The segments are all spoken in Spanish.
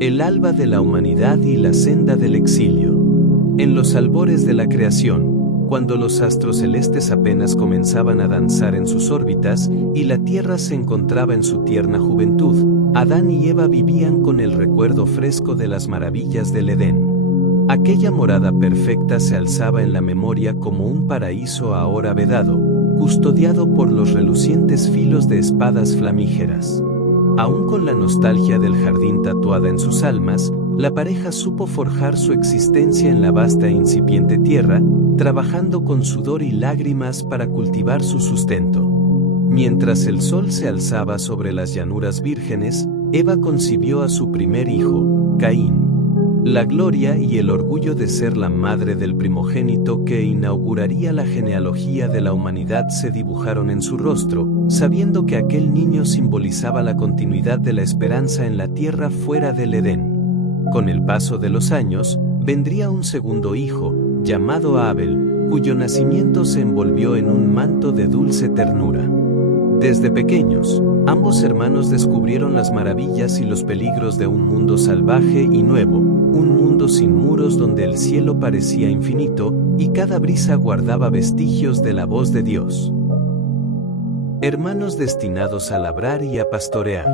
El alba de la humanidad y la senda del exilio. En los albores de la creación, cuando los astros celestes apenas comenzaban a danzar en sus órbitas y la tierra se encontraba en su tierna juventud, Adán y Eva vivían con el recuerdo fresco de las maravillas del Edén. Aquella morada perfecta se alzaba en la memoria como un paraíso ahora vedado, custodiado por los relucientes filos de espadas flamígeras. Aún con la nostalgia del jardín tatuada en sus almas, la pareja supo forjar su existencia en la vasta e incipiente tierra, trabajando con sudor y lágrimas para cultivar su sustento. Mientras el sol se alzaba sobre las llanuras vírgenes, Eva concibió a su primer hijo, Caín. La gloria y el orgullo de ser la madre del primogénito que inauguraría la genealogía de la humanidad se dibujaron en su rostro, sabiendo que aquel niño simbolizaba la continuidad de la esperanza en la tierra fuera del Edén. Con el paso de los años, vendría un segundo hijo, llamado Abel, cuyo nacimiento se envolvió en un manto de dulce ternura. Desde pequeños, ambos hermanos descubrieron las maravillas y los peligros de un mundo salvaje y nuevo, un mundo sin muros donde el cielo parecía infinito y cada brisa guardaba vestigios de la voz de Dios. Hermanos destinados a labrar y a pastorear.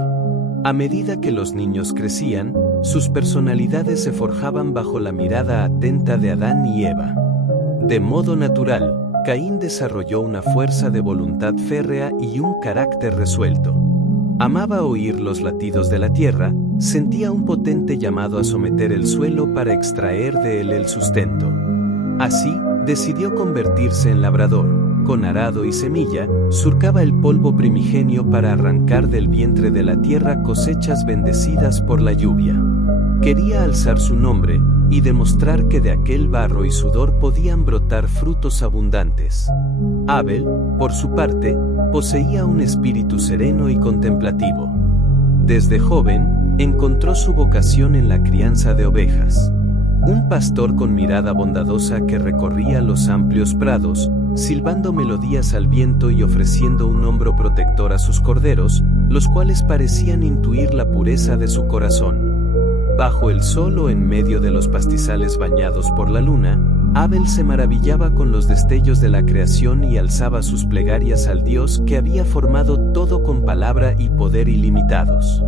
A medida que los niños crecían, sus personalidades se forjaban bajo la mirada atenta de Adán y Eva. De modo natural, Caín desarrolló una fuerza de voluntad férrea y un carácter resuelto. Amaba oír los latidos de la tierra, sentía un potente llamado a someter el suelo para extraer de él el sustento. Así, decidió convertirse en labrador. Con arado y semilla, surcaba el polvo primigenio para arrancar del vientre de la tierra cosechas bendecidas por la lluvia. Quería alzar su nombre y demostrar que de aquel barro y sudor podían brotar frutos abundantes. Abel, por su parte, poseía un espíritu sereno y contemplativo. Desde joven, encontró su vocación en la crianza de ovejas. Un pastor con mirada bondadosa que recorría los amplios prados, silbando melodías al viento y ofreciendo un hombro protector a sus corderos, los cuales parecían intuir la pureza de su corazón. Bajo el sol o en medio de los pastizales bañados por la luna, Abel se maravillaba con los destellos de la creación y alzaba sus plegarias al Dios que había formado todo con palabra y poder ilimitados.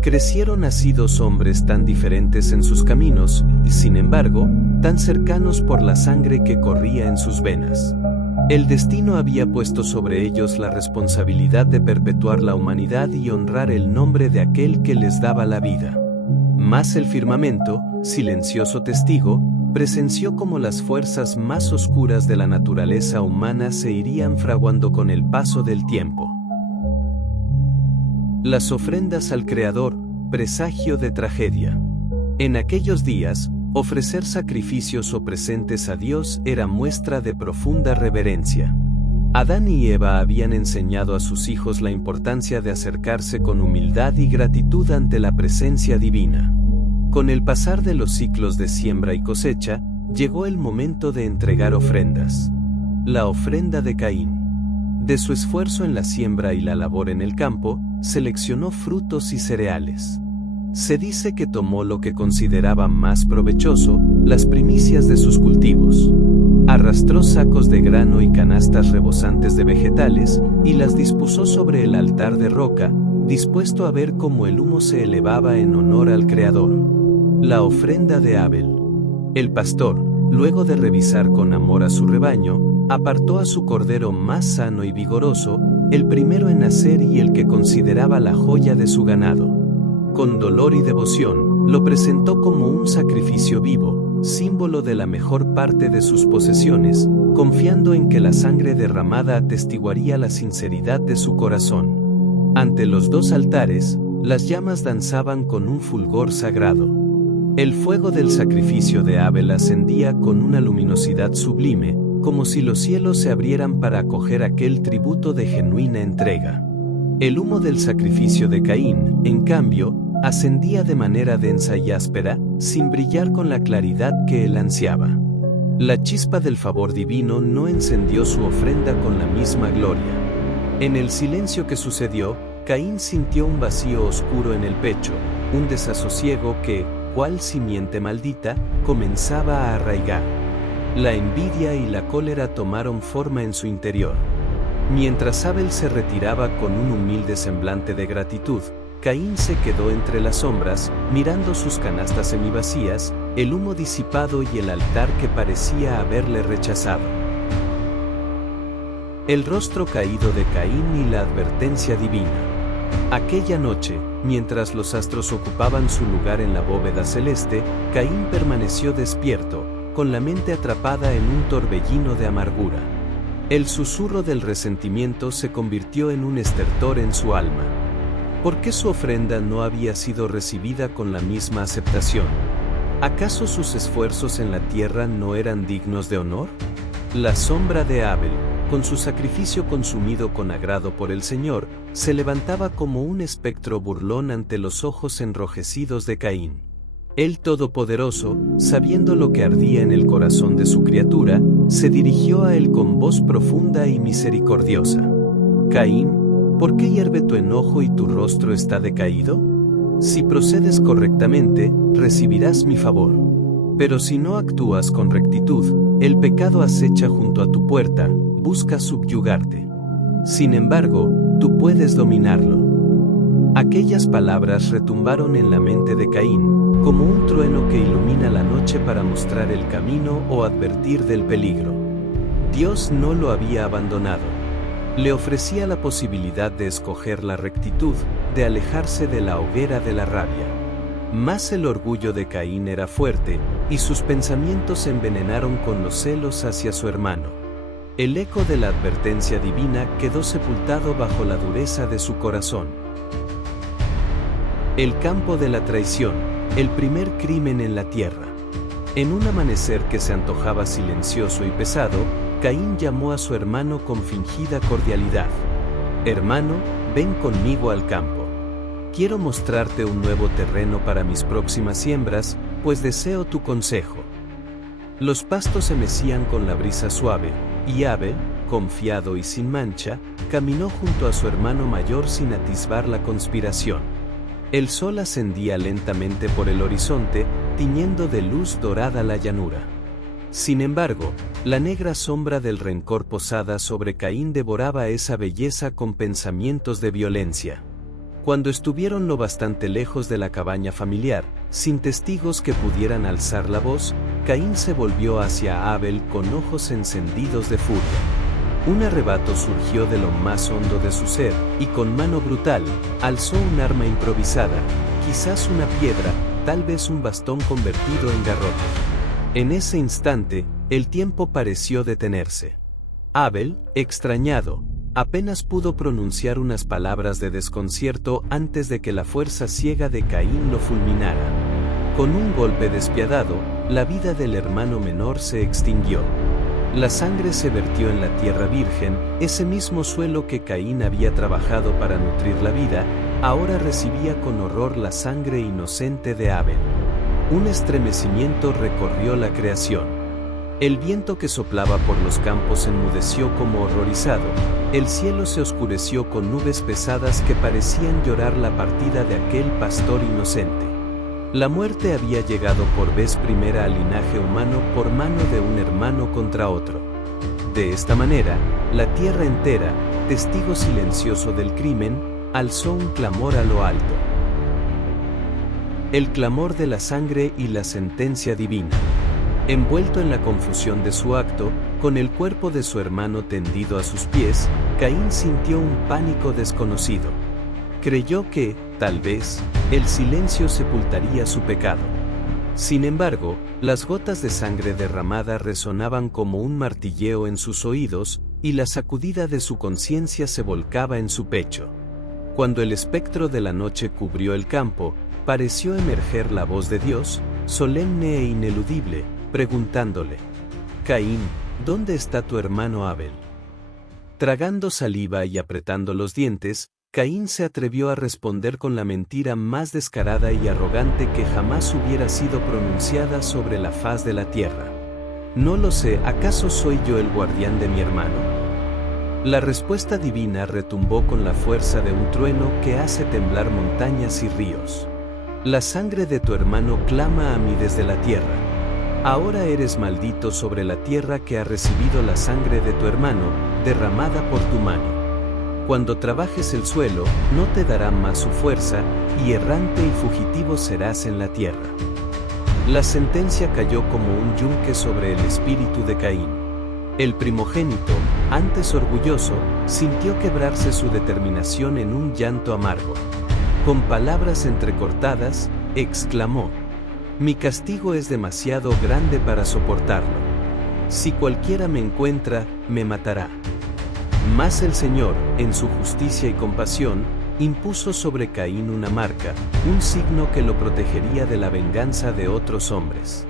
Crecieron así dos hombres tan diferentes en sus caminos, y sin embargo, tan cercanos por la sangre que corría en sus venas. El destino había puesto sobre ellos la responsabilidad de perpetuar la humanidad y honrar el nombre de aquel que les daba la vida. Mas el firmamento, silencioso testigo, presenció cómo las fuerzas más oscuras de la naturaleza humana se irían fraguando con el paso del tiempo. Las ofrendas al Creador, presagio de tragedia. En aquellos días, ofrecer sacrificios o presentes a Dios era muestra de profunda reverencia. Adán y Eva habían enseñado a sus hijos la importancia de acercarse con humildad y gratitud ante la presencia divina. Con el pasar de los ciclos de siembra y cosecha, llegó el momento de entregar ofrendas. La ofrenda de Caín. De su esfuerzo en la siembra y la labor en el campo, seleccionó frutos y cereales. Se dice que tomó lo que consideraba más provechoso, las primicias de sus cultivos. Arrastró sacos de grano y canastas rebosantes de vegetales, y las dispuso sobre el altar de roca, dispuesto a ver cómo el humo se elevaba en honor al Creador. La ofrenda de Abel. El pastor, luego de revisar con amor a su rebaño, apartó a su cordero más sano y vigoroso, el primero en nacer y el que consideraba la joya de su ganado. Con dolor y devoción, lo presentó como un sacrificio vivo, símbolo de la mejor parte de sus posesiones, confiando en que la sangre derramada atestiguaría la sinceridad de su corazón. Ante los dos altares, las llamas danzaban con un fulgor sagrado. El fuego del sacrificio de Abel ascendía con una luminosidad sublime, como si los cielos se abrieran para acoger aquel tributo de genuina entrega. El humo del sacrificio de Caín, en cambio, ascendía de manera densa y áspera, sin brillar con la claridad que él ansiaba. La chispa del favor divino no encendió su ofrenda con la misma gloria. En el silencio que sucedió, Caín sintió un vacío oscuro en el pecho, un desasosiego que, cual simiente maldita, comenzaba a arraigar. La envidia y la cólera tomaron forma en su interior. Mientras Abel se retiraba con un humilde semblante de gratitud, Caín se quedó entre las sombras, mirando sus canastas semivacías, el humo disipado y el altar que parecía haberle rechazado. El rostro caído de Caín y la advertencia divina. Aquella noche, mientras los astros ocupaban su lugar en la bóveda celeste, Caín permaneció despierto, con la mente atrapada en un torbellino de amargura. El susurro del resentimiento se convirtió en un estertor en su alma. ¿Por qué su ofrenda no había sido recibida con la misma aceptación? ¿Acaso sus esfuerzos en la tierra no eran dignos de honor? La sombra de Abel, con su sacrificio consumido con agrado por el Señor, se levantaba como un espectro burlón ante los ojos enrojecidos de Caín. El Todopoderoso, sabiendo lo que ardía en el corazón de su criatura, se dirigió a él con voz profunda y misericordiosa. Caín, ¿por qué hierve tu enojo y tu rostro está decaído? Si procedes correctamente, recibirás mi favor. Pero si no actúas con rectitud, el pecado acecha junto a tu puerta, busca subyugarte. Sin embargo, tú puedes dominarlo. Aquellas palabras retumbaron en la mente de Caín, como un trueno que ilumina la noche para mostrar el camino o advertir del peligro. Dios no lo había abandonado. Le ofrecía la posibilidad de escoger la rectitud, de alejarse de la hoguera de la rabia. Mas el orgullo de Caín era fuerte, y sus pensamientos se envenenaron con los celos hacia su hermano. El eco de la advertencia divina quedó sepultado bajo la dureza de su corazón. El campo de la traición, el primer crimen en la tierra. En un amanecer que se antojaba silencioso y pesado, Caín llamó a su hermano con fingida cordialidad. «Hermano, ven conmigo al campo. Quiero mostrarte un nuevo terreno para mis próximas siembras, pues deseo tu consejo». Los pastos se mecían con la brisa suave, y Abel, confiado y sin mancha, caminó junto a su hermano mayor sin atisbar la conspiración. El sol ascendía lentamente por el horizonte, tiñendo de luz dorada la llanura. Sin embargo, la negra sombra del rencor posada sobre Caín devoraba esa belleza con pensamientos de violencia. Cuando estuvieron lo bastante lejos de la cabaña familiar, sin testigos que pudieran alzar la voz, Caín se volvió hacia Abel con ojos encendidos de furia. Un arrebato surgió de lo más hondo de su ser, y con mano brutal, alzó un arma improvisada, quizás una piedra, tal vez un bastón convertido en garrote. En ese instante, el tiempo pareció detenerse. Abel, extrañado, apenas pudo pronunciar unas palabras de desconcierto antes de que la fuerza ciega de Caín lo fulminara. Con un golpe despiadado, la vida del hermano menor se extinguió. La sangre se vertió en la tierra virgen, ese mismo suelo que Caín había trabajado para nutrir la vida, ahora recibía con horror la sangre inocente de Abel. Un estremecimiento recorrió la creación. El viento que soplaba por los campos enmudeció como horrorizado, el cielo se oscureció con nubes pesadas que parecían llorar la partida de aquel pastor inocente. La muerte había llegado por vez primera al linaje humano por mano de un hermano contra otro. De esta manera, la tierra entera, testigo silencioso del crimen, alzó un clamor a lo alto. El clamor de la sangre y la sentencia divina. Envuelto en la confusión de su acto, con el cuerpo de su hermano tendido a sus pies, Caín sintió un pánico desconocido. Creyó que, tal vez, el silencio sepultaría su pecado. Sin embargo, las gotas de sangre derramada resonaban como un martilleo en sus oídos, y la sacudida de su conciencia se volcaba en su pecho. Cuando el espectro de la noche cubrió el campo, pareció emerger la voz de Dios, solemne e ineludible, preguntándole: «Caín, ¿dónde está tu hermano Abel?». Tragando saliva y apretando los dientes, Caín se atrevió a responder con la mentira más descarada y arrogante que jamás hubiera sido pronunciada sobre la faz de la tierra. «No lo sé, ¿acaso soy yo el guardián de mi hermano?». La respuesta divina retumbó con la fuerza de un trueno que hace temblar montañas y ríos. La sangre de tu hermano clama a mí desde la tierra. Ahora eres maldito sobre la tierra que ha recibido la sangre de tu hermano, derramada por tu mano. Cuando trabajes el suelo, no te dará más su fuerza, y errante y fugitivo serás en la tierra. La sentencia cayó como un yunque sobre el espíritu de Caín. El primogénito, antes orgulloso, sintió quebrarse su determinación en un llanto amargo. Con palabras entrecortadas, exclamó: mi castigo es demasiado grande para soportarlo. Si cualquiera me encuentra, me matará. Mas el Señor, en su justicia y compasión, impuso sobre Caín una marca, un signo que lo protegería de la venganza de otros hombres.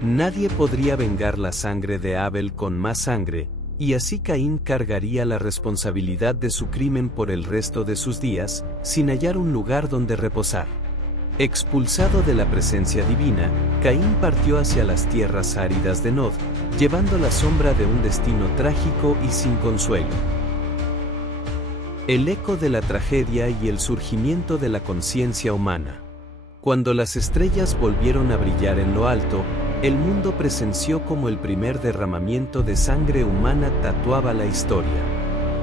Nadie podría vengar la sangre de Abel con más sangre, y así Caín cargaría la responsabilidad de su crimen por el resto de sus días, sin hallar un lugar donde reposar. Expulsado de la presencia divina, Caín partió hacia las tierras áridas de Nod, llevando la sombra de un destino trágico y sin consuelo. El eco de la tragedia y el surgimiento de la conciencia humana. Cuando las estrellas volvieron a brillar en lo alto, el mundo presenció como el primer derramamiento de sangre humana tatuaba la historia.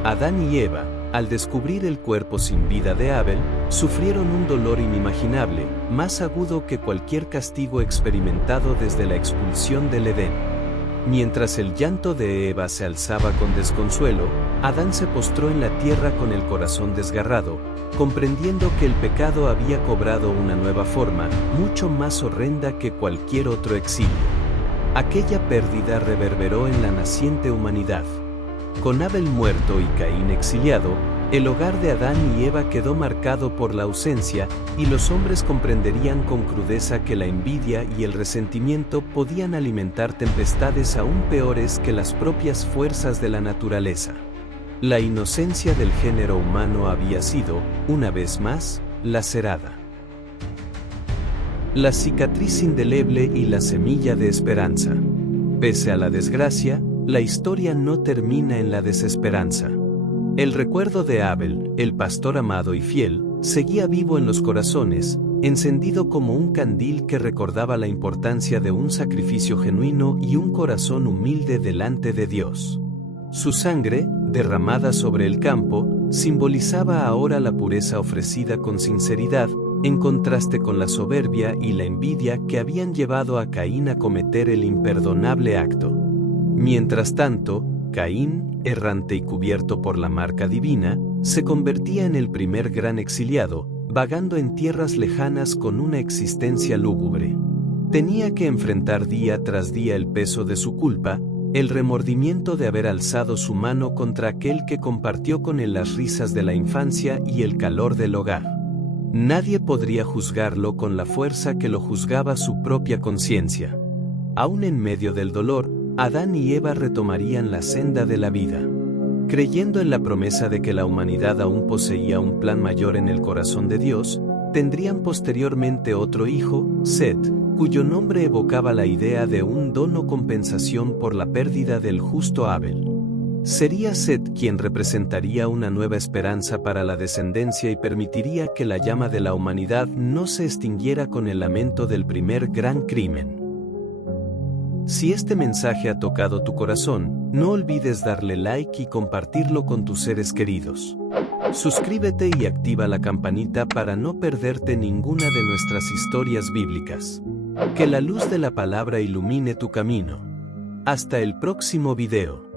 Adán y Eva, al descubrir el cuerpo sin vida de Abel, sufrieron un dolor inimaginable, más agudo que cualquier castigo experimentado desde la expulsión del Edén. Mientras el llanto de Eva se alzaba con desconsuelo, Adán se postró en la tierra con el corazón desgarrado, comprendiendo que el pecado había cobrado una nueva forma, mucho más horrenda que cualquier otro exilio. Aquella pérdida reverberó en la naciente humanidad. Con Abel muerto y Caín exiliado, el hogar de Adán y Eva quedó marcado por la ausencia, y los hombres comprenderían con crudeza que la envidia y el resentimiento podían alimentar tempestades aún peores que las propias fuerzas de la naturaleza. La inocencia del género humano había sido, una vez más, lacerada. La cicatriz indeleble y la semilla de esperanza. Pese a la desgracia, la historia no termina en la desesperanza. El recuerdo de Abel, el pastor amado y fiel, seguía vivo en los corazones, encendido como un candil que recordaba la importancia de un sacrificio genuino y un corazón humilde delante de Dios. Su sangre, derramada sobre el campo, simbolizaba ahora la pureza ofrecida con sinceridad, en contraste con la soberbia y la envidia que habían llevado a Caín a cometer el imperdonable acto. Mientras tanto, Caín, errante y cubierto por la marca divina, se convertía en el primer gran exiliado, vagando en tierras lejanas con una existencia lúgubre. Tenía que enfrentar día tras día el peso de su culpa, el remordimiento de haber alzado su mano contra aquel que compartió con él las risas de la infancia y el calor del hogar. Nadie podría juzgarlo con la fuerza que lo juzgaba su propia conciencia. Aún en medio del dolor, Adán y Eva retomarían la senda de la vida. Creyendo en la promesa de que la humanidad aún poseía un plan mayor en el corazón de Dios, tendrían posteriormente otro hijo, Set, cuyo nombre evocaba la idea de un don o compensación por la pérdida del justo Abel. Sería Set quien representaría una nueva esperanza para la descendencia y permitiría que la llama de la humanidad no se extinguiera con el lamento del primer gran crimen. Si este mensaje ha tocado tu corazón, no olvides darle like y compartirlo con tus seres queridos. Suscríbete y activa la campanita para no perderte ninguna de nuestras historias bíblicas. Que la luz de la palabra ilumine tu camino. Hasta el próximo video.